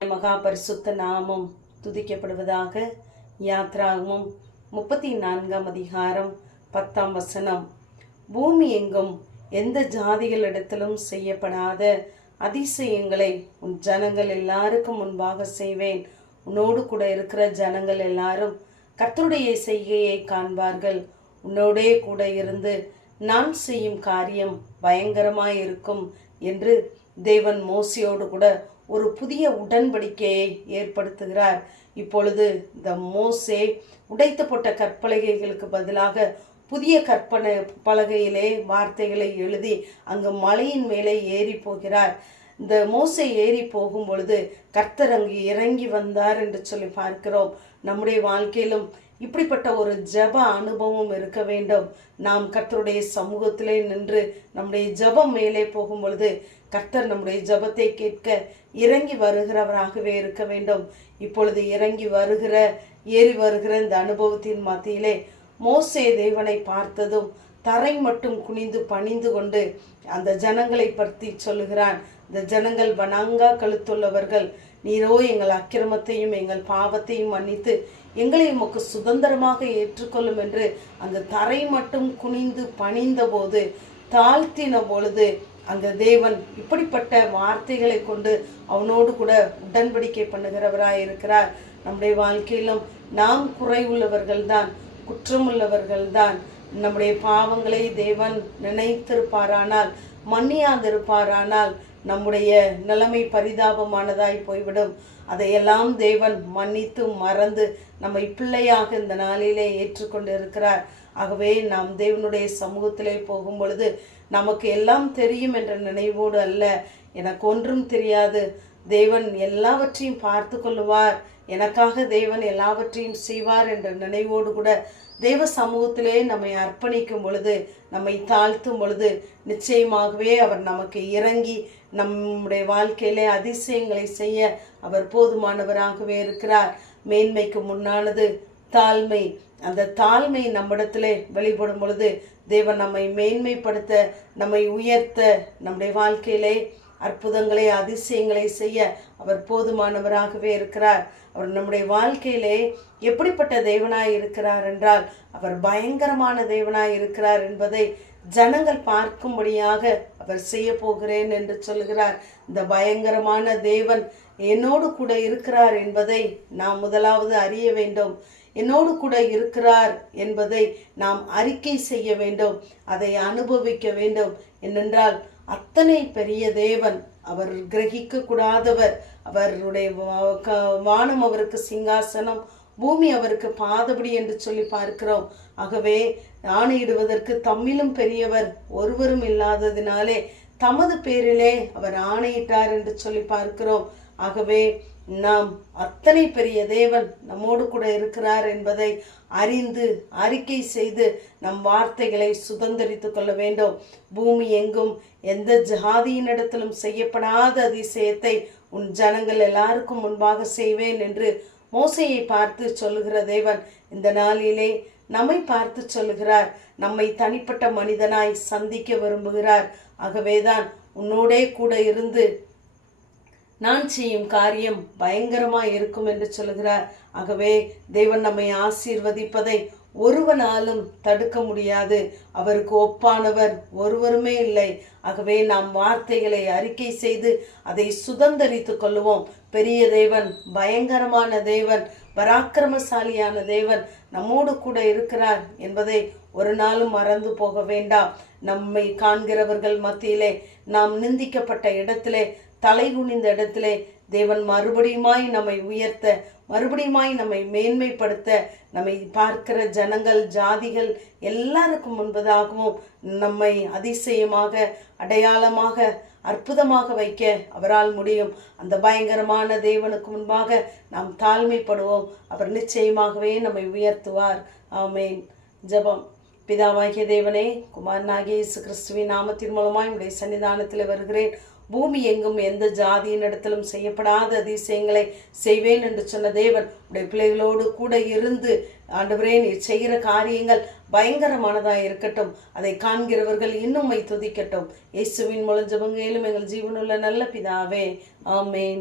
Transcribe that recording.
மகா பரிசுத்த நாமம் துதிக்கப்படுவதாக யாத்ராகமும் முப்பத்தி நான்காம் அதிகாரம் பத்தாம் வசனம். பூமி எங்கும் எந்த ஜாதிகளிடத்திலும் செய்யப்படாத அதிசயங்களை உன் ஜனங்கள் எல்லாருக்கும் முன்பாக செய்வேன். உன்னோடு கூட இருக்கிற ஜனங்கள் எல்லாரும் கர்த்தருடைய செய்கையை காண்பார்கள். உன்னோடே கூட இருந்து நான் செய்யும் காரியம் பயங்கரமாய் இருக்கும் என்று தேவன் மோசியோடு கூட ஒரு புதிய உடன்படிக்கையை ஏற்படுத்துகிறார். இப்பொழுது இந்த மோசே உடைத்து போட்ட கற்பலகைகளுக்கு பதிலாக புதிய கற்பனை பலகையிலே வார்த்தைகளை எழுதி அங்கு மலையின் மேலே ஏறி போகிறார். இந்த மோசை ஏறி போகும் பொழுது கர்த்தர் அங்கு இறங்கி வந்தார் என்று சொல்லி பார்க்கிறோம். நம்முடைய வாழ்க்கையிலும் இப்படிப்பட்ட ஒரு ஜப அனுபவம் இருக்க வேண்டும். நாம் கர்த்தருடைய சமூகத்திலே நின்று நம்முடைய ஜபம் மேலே போகும் பொழுது கர்த்தர் நம்முடைய ஜபத்தை கேட்க இறங்கி வருகிறவராகவே இருக்க வேண்டும். இப்பொழுது இறங்கி வருகிற ஏறி வருகிற இந்த அனுபவத்தின் மத்தியிலே மோசே தேவனை பார்த்ததும் தரை மட்டும் குனிந்து பணிந்து கொண்டு அந்த ஜனங்களை பற்றி சொல்லுகிறான். இந்த ஜனங்கள் வணங்கா கழுத்துள்ளவர்கள். நீரோ எங்கள் அக்கிரமத்தையும் எங்கள் பாவத்தையும் மன்னித்து எங்களை உமக்கு சுதந்திரமாக ஏற்றுக்கொள்ளும் என்று அந்த தரை மட்டும் குனிந்து பணிந்த போது தாழ்த்தின பொழுது அந்த தேவன் இப்படிப்பட்ட வார்த்தைகளை கொண்டு அவனோடு கூட உடன்படிக்கை பண்ணுகிறவராய் இருக்கிறார் நம்முடைய வாழ்க்கையிலும் நாம் குறைவுள்ளவர்கள்தான் குற்றமுள்ளவர்கள்தான். நம்முடைய பாவங்களை தேவன் நினைத்திருப்பாரானால் மன்னியாதிருப்பாரானால் நம்முடைய நிலைமை பரிதாபமானதாய் போய்விடும். அதையெல்லாம் தேவன் மன்னித்து மறந்து நம்மை பிள்ளையாக இந்த நாளிலே ஏற்றுக்கொண்டு இருக்கிறார் ஆகவே நாம் தேவனுடைய சமூகத்திலே போகும் பொழுது நமக்கு எல்லாம் தெரியும் என்ற நினைவோடு அல்ல. எனக்கு ஒன்றும் தெரியாது. தேவன் எல்லாவற்றையும் பார்த்து கொள்ளுவார். எனக்காக தேவன் எல்லாவற்றையும் செய்வார் என்ற நினைவோடு கூட தேவ சமூகத்திலே நம்மை அர்ப்பணிக்கும் பொழுது நம்மை தாழ்த்தும் பொழுது நிச்சயமாகவே அவர் நமக்கு இறங்கி நம்முடைய வாழ்க்கையிலே அதிசயங்களை செய்ய அவர் போதுமானவராகவே இருக்கிறார். மேன்மைக்கு முன்னானது தாழ்மை. அந்த தாழ்மை நம்மிடத்திலே வெளிப்படும் பொழுது தேவன் நம்மை மேன்மைப்படுத்த நம்மை உயர்த்த நம்முடைய வாழ்க்கையிலே அற்புதங்களை அதிசயங்களை செய்ய அவர் போதுமானவராகவே இருக்கிறார். அவர் நம்முடைய வாழ்க்கையிலே எப்படிப்பட்ட தேவனாய் இருக்கிறார் என்றால் அவர் பயங்கரமான தேவனாய் இருக்கிறார் என்பதை ஜனங்கள் பார்க்கும்படியாக அவர் செய்ய போகிறேன் என்று சொல்கிறார். இந்த பயங்கரமான தேவன் என்னோடு கூட இருக்கிறார் என்பதை நாம் முதலாவது அறிய வேண்டும். என்னோடு கூட இருக்கிறார் என்பதை நாம் அறிக்கை செய்ய வேண்டும். அதை அனுபவிக்க வேண்டும். என்னென்றால் அத்தனை பெரிய தேவன் அவர் கிரகிக்க கூடாதவர் அவருடைய வானம் அவருக்கு சிங்காசனம் பூமி அவருக்கு பாதபடி என்று சொல்லி பார்க்கிறோம். ஆகவே ஆணையிடுவதற்கு தம்மிலும் பெரியவர் ஒருவரும் இல்லாததினாலே தமது பேரிலே அவர் ஆணையிட்டார் என்று சொல்லி பார்க்கிறோம். ஆகவே நாம் அத்தனை பெரிய தேவன் நம்மோடு கூட இருக்கிறார் என்பதை அறிந்து அறிக்கை செய்து நம் வார்த்தைகளை சுதந்திரித்து கொள்ள வேண்டும். பூமி எங்கும் எந்த ஜாதியினிடத்திலும் செய்யப்படாத அதிசயத்தை உன் ஜனங்கள் எல்லாருக்கும் முன்பாக செய்வேன் என்று மோசையை பார்த்து சொல்லுகிற தேவன் இந்த நாளிலே நம்மை பார்த்து சொல்லுகிறார். நம்மை தனிப்பட்ட மனிதனாய் சந்திக்க விரும்புகிறார். ஆகவேதான் உன்னோடே கூட இருந்து நான் செய்யும் காரியம் பயங்கரமாக இருக்கும் என்று சொல்கிறார் ஆகவே தேவன் நம்மை ஆசீர்வதிப்பதை ஒருவனாலும் தடுக்க முடியாது. அவருக்கு ஒப்பானவர் ஒருவருமே இல்லை. ஆகவே நாம் வார்த்தைகளை அறிக்கை செய்து அதை சுதந்திரித்து கொள்ளுவோம். பெரிய தேவன் பயங்கரமான தேவன் பராக்கிரமசாலியான தேவன் நம்மோடு கூட இருக்கிறார் என்பதை ஒரு நாளும் மறந்து போக வேண்டாம். நம்மை காண்கிறவர்கள் மத்தியிலே நாம் நிந்திக்கப்பட்ட இடத்திலே தலை குனிந்த இடத்திலே தேவன் மறுபடியுமாய் நம்மை உயர்த்த மறுபடியுமாய் நம்மை மேன்மைப்படுத்த நம்மை பார்க்கிற ஜனங்கள் ஜாதிகள் எல்லாருக்கும் முன்பதாகவும் நம்மை அதிசயமாக அடையாளமாக அற்புதமாக வைக்க அவரால் முடியும். அந்த பயங்கரமான தேவனுக்கு முன்பாக நாம் தாழ்மைப்படுவோம். அவர் நிச்சயமாகவே நம்மை உயர்த்துவார். ஆமேன். ஜபம். பிதாவாகிய தேவனே குமாரனாகிய இயேசு கிறிஸ்துவின் நாமத்தின் மூலமாய் உடைய சன்னிதானத்தில் வருகிறேன். பூமி எங்கும் எந்த ஜாதியின் இடத்திலும் செய்யப்படாத அதிசயங்களை செய்வேன் என்று சொன்ன தேவன் உடைய பிள்ளைகளோடு கூட இருந்து ஆண்டவரே நீ செய்கிற காரியங்கள் பயங்கரமானதாக இருக்கட்டும். அதை காண்கிறவர்கள் இன்னும் துதிக்கட்டும். இயேசுவின் மூலம் ஜபங்கையிலும் எங்கள் ஜீவனுள்ள நல்ல பிதாவே ஆமேன்.